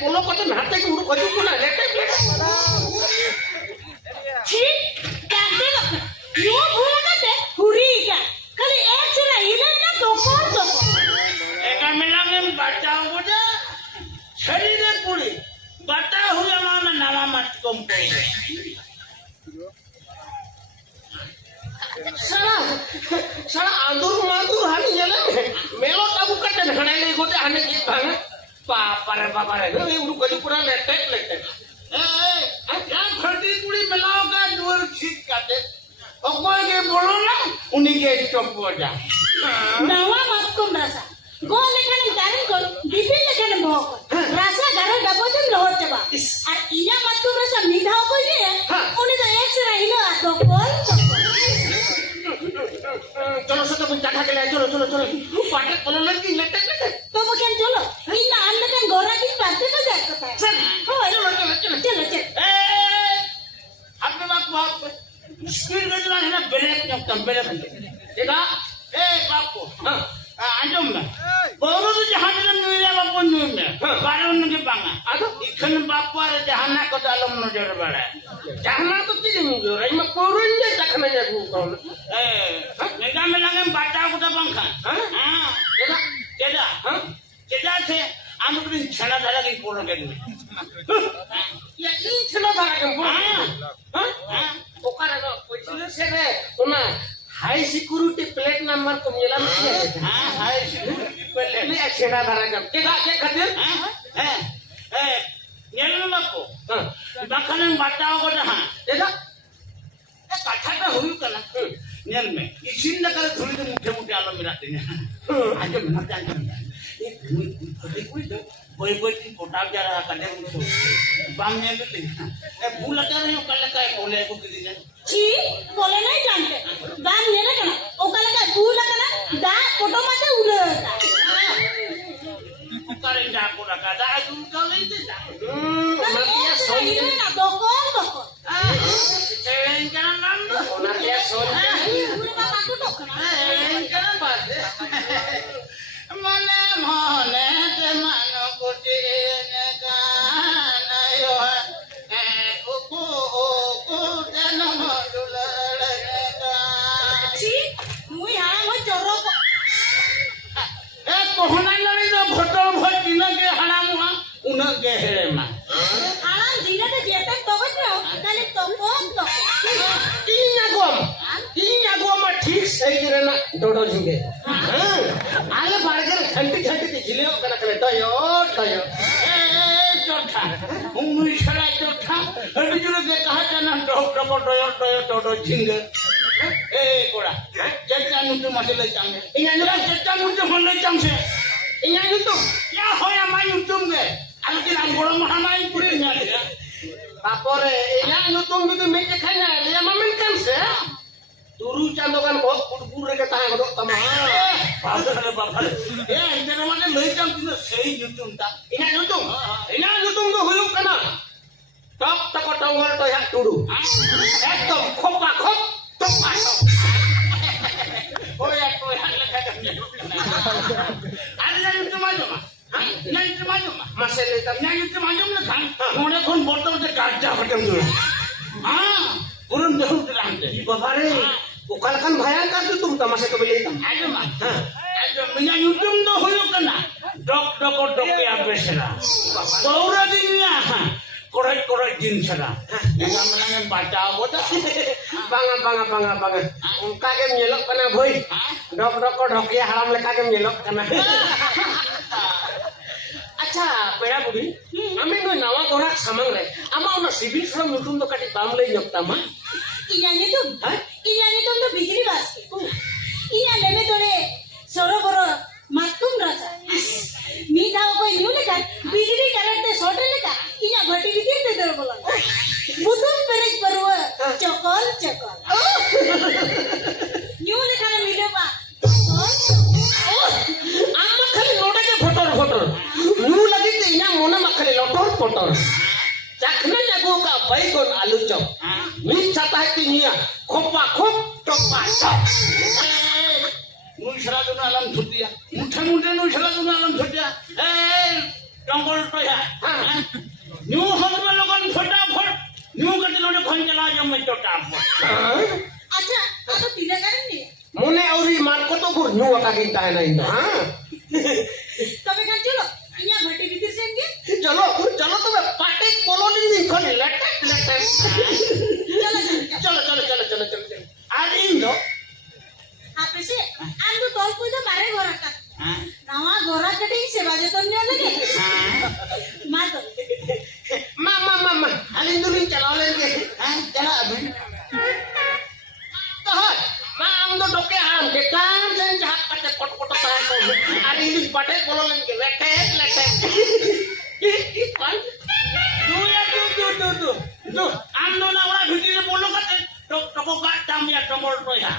बोलो कत नाते के उड़ खजू को ना लेटे प्लेट ठीक काटे यो भूला काटे हुरी का खाली एक से नहीं ना तो एका मिला में बचाओ बोले शरीर पूरी बता हुआ माना नामा मत कम कोई साला साला आंदूर मांदूर हानी जले मेलो ताबू कटे घणे ले गोते हाने की भांग बापा रे ये उड़ खजू पूरा लेटे लेटे ए क्या खड़ी पूरी मिलाओ का डोर ठीक काटे और कोई के बोलो ना उन्हीं के चुप हो जा नवा मत कम रसा गो लेखन गारन को दीपे लेखन भोक रसा गारो डबो जम लोट चबा और इया मत कम रसा मीठाओ को जे उन्हें तो एक से रही ना तो कौन चलो सो तो जाठा के ले चलो चलो चलो पाटे कोलो लगी लेटे लेटे तो वो क्या चलो इन अन्य का गोरा की पाते तो जाता है चल हो चलो चलो चलो चलो चल ए अपने बाप स्पीड में चला है ना ब्रेक कम ब्रेक देखा ए बाप को हां अंजम ना बोलो तो जहां में नुइला बाप नुइला बारे उनके पांगा आदो इखन बाप पर जहां को दालम नजर बड़ा जाना तो तीन जो रही मैं कोरुन जे तखने जे कौन ए नेगा में लगे बाटा को पंखा हां केदा केदा हां केदा से हम तो छड़ा धरा के पोरो के ये ई छना धारा के हां ओकर नो कोचिन से रे ओना हाई सिक्योरिटी प्लेट नंबर को मिला में हां हाय प्लेट ले छना धारा के केदा के खातिर ए नेल मको हां दखन बाटाओ को हां केदा कथा का हुई कना नेल में इसिन न करे थोड़ी तो मुठे मुठे आलो मिलाते हैं आज मैं जानता हूं एक कोई कोई कोई कोई पोटा जा रहा कने मुझे बाम में ले ए भूल लगा रहे हो कल का बोले को किसी ने छी बोले नहीं जानते दान मेरे का ओका लगा भूल लगा ना दा फोटो माते उड़ता करे जा को लगा दा तू का नहीं दे मतिया सोई ना तो कौन एन करन नाम ओना के सोई पूरे बाबा को टोकना एन करन बात मने मने ते मानो कोटे ने कानायो ए ओको जन मडुलड़ ने का छी मुई हां हो चोरो ए कोहना लड़ी तो फोटो भटी न के हना मुहा उन के हेरे मा हां दिना तो जेता तो बनो ताले तो कौन तो तीन गोम ठीक सही रे ना डोडो झिंगे हां आले बाड़गर घंटी घंटी दिखलियो कना कने टयो टयो ए चोठा मुई छड़ा चोठा हडी जुरे के कहा जाना डोडो डोडो झिंगे ए कोड़ा जट्टा नु मसे ले चांगे इना नु जट्टा नु मन ले चांगे इया नु तो या होया माई तुम गे आलो कि नाम गोड़ महामाई पुरे न्या दे बापरे इया नु तुम भी तो मैं के खाना ले मम्मी कन से तुरु चांदोगन बहुत कुटकुर रे के ता गदो तमा बाप रे ए इधर माने ले चांग तू सही तुम ता इना नु तो तो हुयु कना टक टक टंगल तो या टुडू एकदम खोपा खोप टपा होया तो या लगा के अरे तुम मालूम नहीं तुम मालूम मसे ले तम नहीं तुम मालूम ना खान मोने कोन बोतल से काट जा फटम दो हां पुरन जरूर रांते बाबारे ओकल कन भयान कर तुम तमाशे तो ले तम आजम मिया यूट्यूब तो होयो कना डॉक के आबेसरा गौरा दिनिया कोड़े दिन छरा एगा मने बाटाओ बोता बांगा उनका के मेलक कना भई डॉक ढोकिया हराम लेखा के मेलक कना अच्छा पेड़ा बुढ़ी आमी नो नवा गोरा सामंग रे आमा ओना सिविल फ्रॉम यूट्यूब तो काटी बाम ले जपता मा इया तो बिजली बास इया लेने तोरे सोरो बरो मातुम रसा मी दाव को न्यू लेका बिजली करंट सोटे लेका इया भटी भी दे दे बोला बुदुम पेरेज परवा चकोल न्यू लेका मिले बा chọc mít sa tai ti nia khop pa khop chọc pa chọc নুই সারা জন্য আলাম ছুটিয়া মুঠে মুঠে নুই সারা জন্য আলাম ছুটিয়া এই জঙ্গল টয়া নিউ হমরা লগন ফটাফট নিউ গতি লোনে ফোন চালা জম চটা আচ্ছা apa tidak kan nih mone auri mar ko to gur nu ka kinta na indo ha tapi kan chalo ini bhatti bhitir senge chalo chalo to pate colony ni khone latak latak chalo chalo আর ইন্দো apa sih anu tol puja bare gora kan nawa gora kading seba jeton nya lagi mato ma alin durin chalo len ke চালা আবেন Tahan, mam do doke ham ke kan sen jahat pace kot kot tahan ko. Ari ini pate bolong ke letek. তুই আন্দোলন আমরা ভিতরে বললো কাছে টকো কাট চামিয়া টমল টয়া